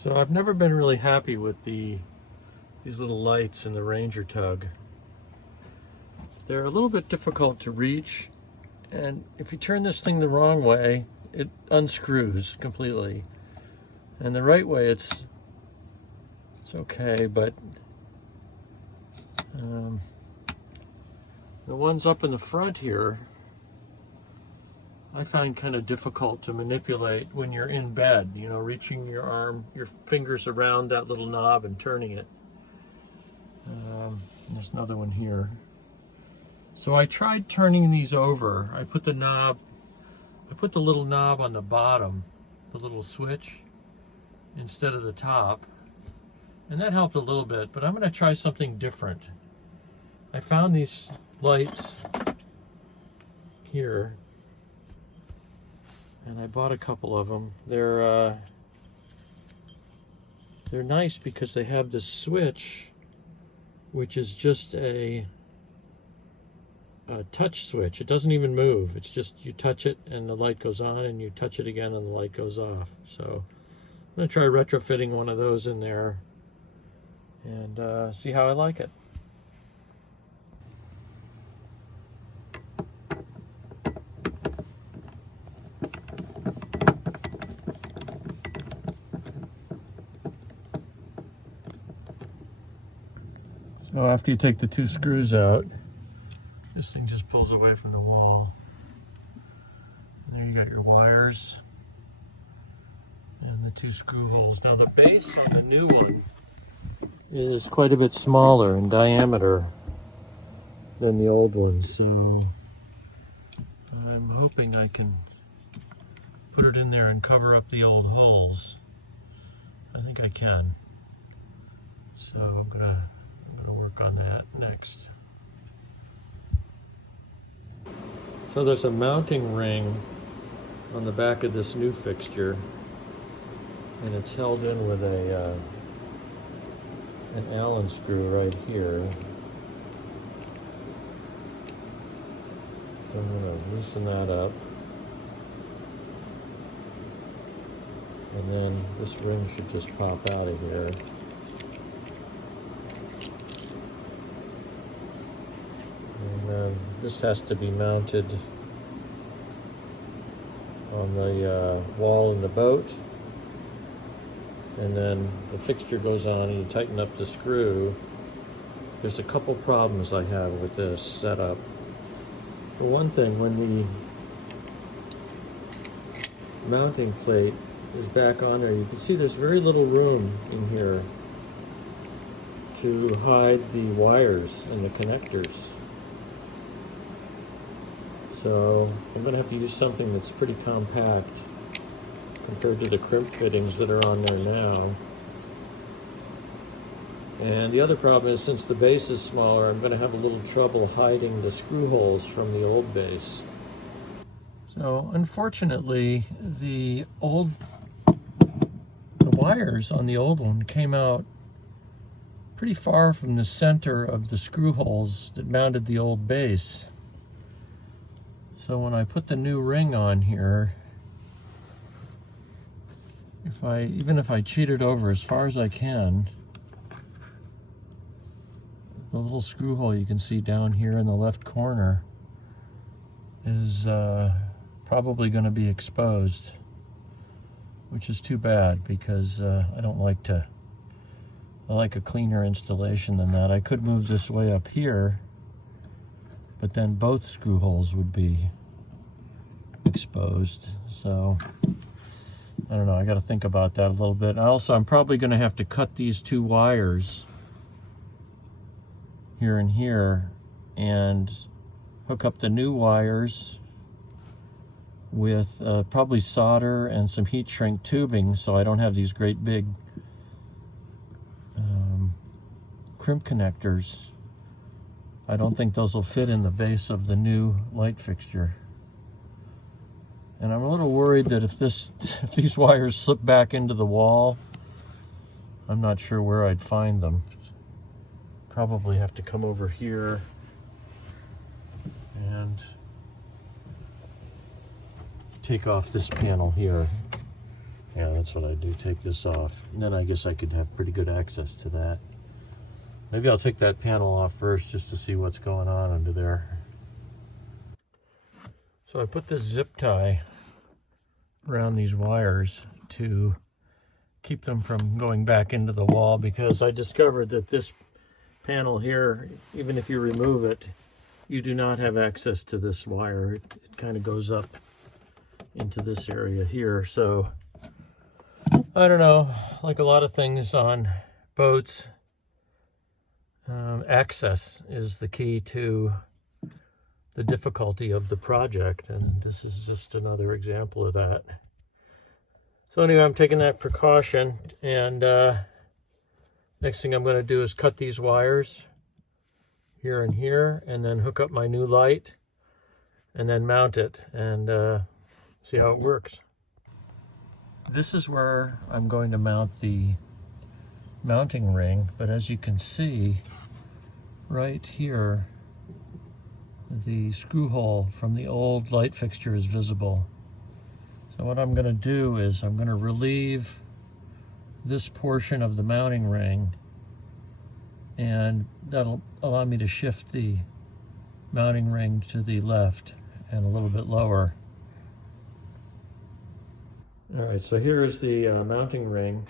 So I've never been really happy with these little lights in the Ranger Tug. They're a little bit difficult to reach, and if you turn this thing the wrong way, it unscrews completely. And the right way, it's okay, but the ones up in the front here, I find kind of difficult to manipulate when you're in bed, you know, reaching your fingers around that little knob and turning it. And there's another one here. So I tried turning these over. I put the little knob on the bottom, the little switch, instead of the top. And that helped a little bit, but I'm going to try something different. I found these lights here, and I bought a couple of them. They're nice because they have this switch, which is just a touch switch. It doesn't even move. It's just you touch it and the light goes on, and you touch it again and the light goes off. So I'm going to try retrofitting one of those in there and see how I like it. So after you take the two screws out, this thing just pulls away from the wall. And there you got your wires and the two screw holes. Now the base on the new one is quite a bit smaller in diameter than the old one, so I'm hoping I can put it in there and cover up the old holes. I think I can. So I'm gonna work on that next. So there's a mounting ring on the back of this new fixture, and it's held in with an Allen screw right here. So I'm going to loosen that up, and then this ring should just pop out of here. And this has to be mounted on the wall in the boat, and then the fixture goes on and you tighten up the screw. There's a couple problems I have with this setup. For one thing, when the mounting plate is back on there, you can see there's very little room in here to hide the wires and the connectors. So I'm going to have to use something that's pretty compact compared to the crimp fittings that are on there now. And the other problem is, since the base is smaller, I'm going to have a little trouble hiding the screw holes from the old base. So unfortunately, the wires on the old one came out pretty far from the center of the screw holes that mounted the old base. So when I put the new ring on here, even if I cheat it over as far as I can, the little screw hole you can see down here in the left corner is probably going to be exposed, which is too bad, because I like a cleaner installation than that. I could move this way up here, but then both screw holes would be exposed. So I don't know, I got to think about that a little bit. I'm probably going to have to cut these two wires here and here and hook up the new wires with probably solder and some heat shrink tubing, so I don't have these great big crimp connectors. I don't think those will fit in the base of the new light fixture. And I'm a little worried that if these wires slip back into the wall, I'm not sure where I'd find them. Probably have to come over here and take off this panel here Yeah, that's what I do, take this off. And then I guess I could have pretty good access to that. Maybe I'll take that panel off first just to see what's going on under there. So I put this zip tie around these wires to keep them from going back into the wall, because I discovered that this panel here, even if you remove it, you do not have access to this wire. It kind of goes up into this area here. So I don't know, like a lot of things on boats, access is the key to the difficulty of the project, and this is just another example of that. So anyway, I'm taking that precaution, and next thing I'm going to do is cut these wires here and here, and then hook up my new light, and then mount it, and see how it works. This is where I'm going to mount the mounting ring, but as you can see, right here, the screw hole from the old light fixture is visible. So what I'm going to do is I'm going to relieve this portion of the mounting ring, and that'll allow me to shift the mounting ring to the left and a little bit lower. All right, so here is the mounting ring.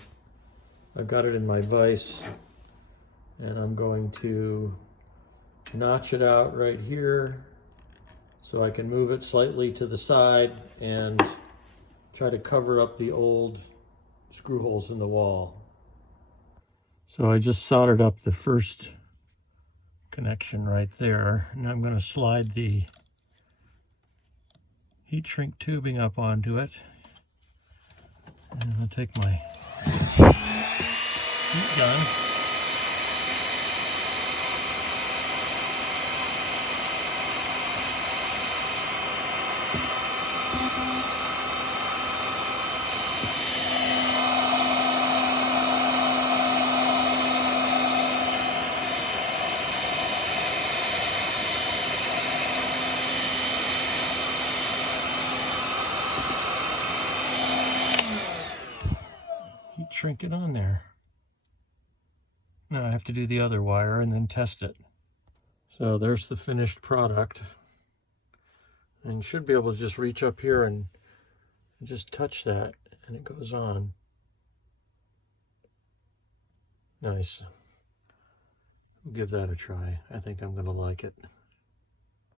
I've got it in my vise, and I'm going to notch it out right here so I can move it slightly to the side and try to cover up the old screw holes in the wall. So I just soldered up the first connection right there, and I'm going to slide the heat shrink tubing up onto it, and I'll take my heat gun. Shrink it on there. Now I have to do the other wire and then test it. So there's the finished product, and you should be able to just reach up here and just touch that, and it goes on. Nice. We'll give that a try. I think I'm going to like it.